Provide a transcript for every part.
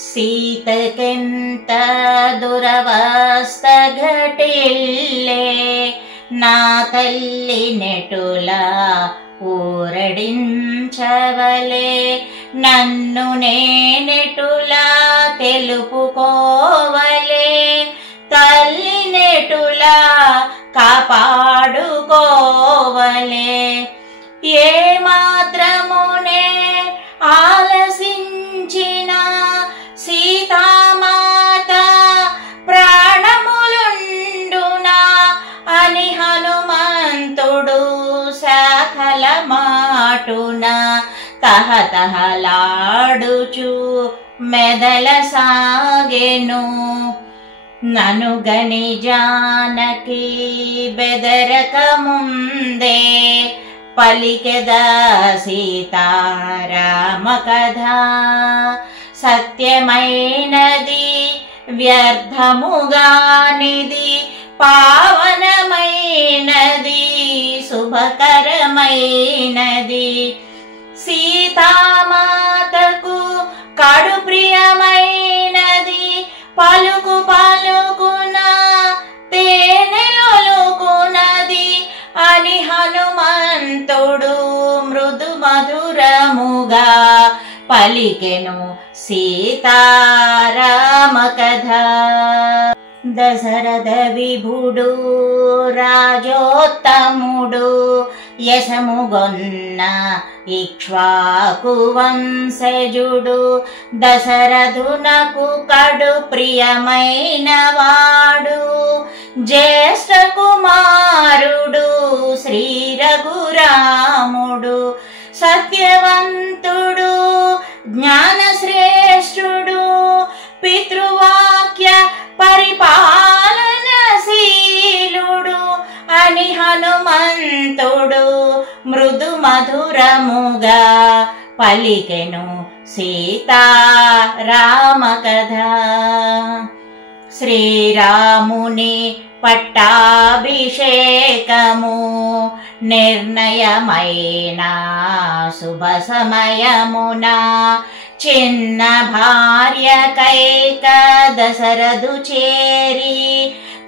సీతకెంత దురవస్థ ఘటిల్లే, నా తల్లి నెటులా ఊరడించవలే, నన్ను నేనెటులా తెలుపుకోవలే, తల్లి నెటులా కాపాడుకోవలే. ఏ మాత్రమునే ఆలసించిన సీతామాత ప్రాణములుండునా అని హనుమంతుడు సకల మాటున తహతహలాడుచు మెదల సాగెను. ననుగని జానకి బెదరక ముందే పలికెద సీతారామ కథ. సత్యమైనది వ్యర్థముగానిది, పావనమైనది శుభకరమైనది. సీతామాతకు కడు ప్రియమైనది, పలుకు పలుకున తేనెలొలుకునది అని హనుమంతుడు మృదు మధురముగా పలికెను సీతారామ కథ. దశరథ విభుడు రాజోత్తముడు, యశముగొన్న ఇక్ష్వాకు వంశజుడు, దశరథునకు కడు ప్రియమైన వాడు, జ్యేష్ఠ కుమారుడు శ్రీ రఘురాముడు, సత్యవంతుడు జ్ఞానశ్రేష్ఠుడు, పితృవాక్య పరిపాలనశీలుడు అని హనుమంతుడు మృదు మధురముగా పలికెను సీతారామ కథ. శ్రీరాముని పట్టాభిషేకము నిర్ణయమైన శుభ సమయమున, చిన్న భార్య కైక దశరథు చేరి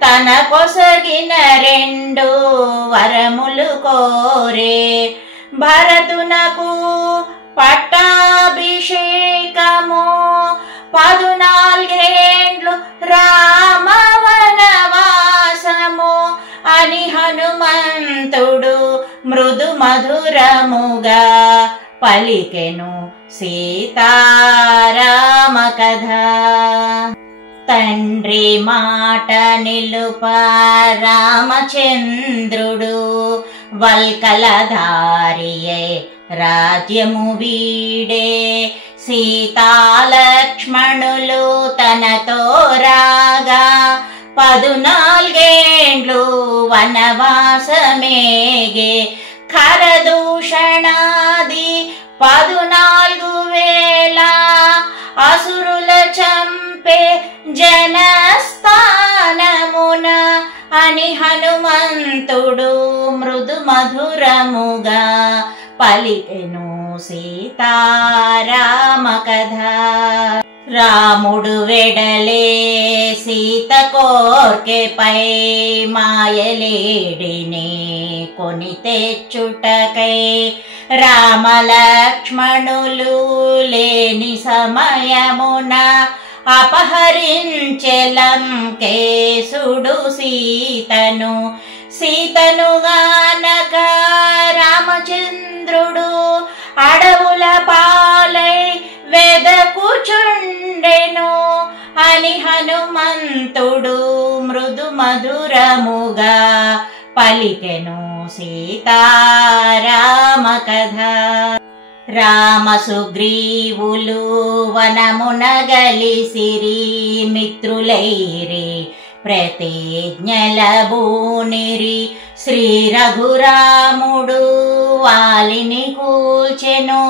తన కొసగిన 2 వరములు కోరే. భరతునకు పట్టాభిషేకము, 14 ఏండ్లు రామవనవాసము అని హనుమంతుడు మృదు మధురముగా పలికెను సీతారామ కథ. తండ్రి మాట నిలుప రామచంద్రుడు, వల్కలధారియే రాజ్యము వీడే. సీతాలక్ష్మణులు తనతో రాగా, 14 ఏండ్లు వనవాసమేగే. ఖరదూషణాది 14,000 అసురుల చంపే జనస్థానమున అని హనుమంతుడు మృదు మధురముగా పలికెను సీతారామ కథ. రాముడు వెడలే సీత కోర్కెపై, మాయలేడిని కొని తెచ్చుటకై. రామలక్ష్మణులు లేని సమయమున అపహరించె లంకేశుడు సీతను. సీతను గానక రామచంద్రుడు అడవుల పాలై వెదకుచుండెను అని హనుమంతుడు మృదు మధురముగా పలికెను సీతారామ కథ. రామ సుగ్రీవులు వనమున గలిసిరి, మిత్రులైరి ప్రతిజ్ఞలబూనిరి. శ్రీ రఘురాముడు వాలిని కూల్చెను,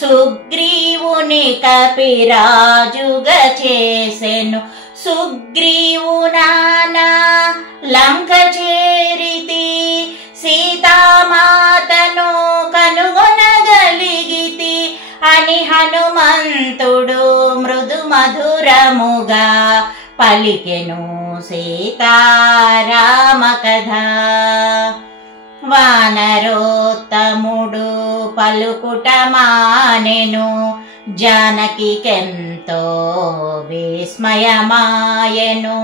సుగ్రీవుని కపిరాజుగా చేసెను. సుగ్రీవునానా లంక చేరితి, సీతామాతను కనుగొనగలిగితి అని హనుమంతుడు మృదు మధురముగా పలికెను సీతారామ కథ. వానరోత్తముడు పలుకుట మానెను, జానకికెంతో విస్మయమాయెను.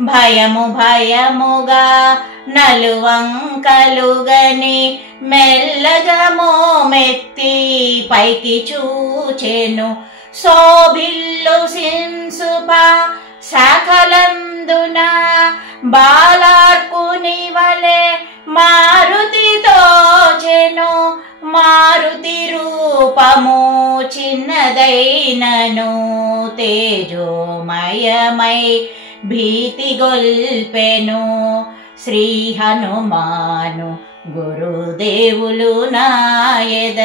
భయము భయముగా నలువంకలుగని మెల్లగా మోమెత్తి పైకి చూచెను. శోభిల్లు సిన్సుప శాఖలందున బాలార్కుని వలె మారుతి తోచెను. మారుతి రూపము చిన్నదైనను తేజోమయమై భీతి గొల్పెను. శ్రీ హనుమాను గురుదేవులు నాయద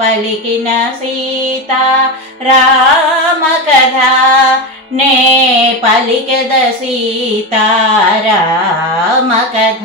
పలికిన సీతా రామ కథ. నే పలికెద సీతారామ కథ.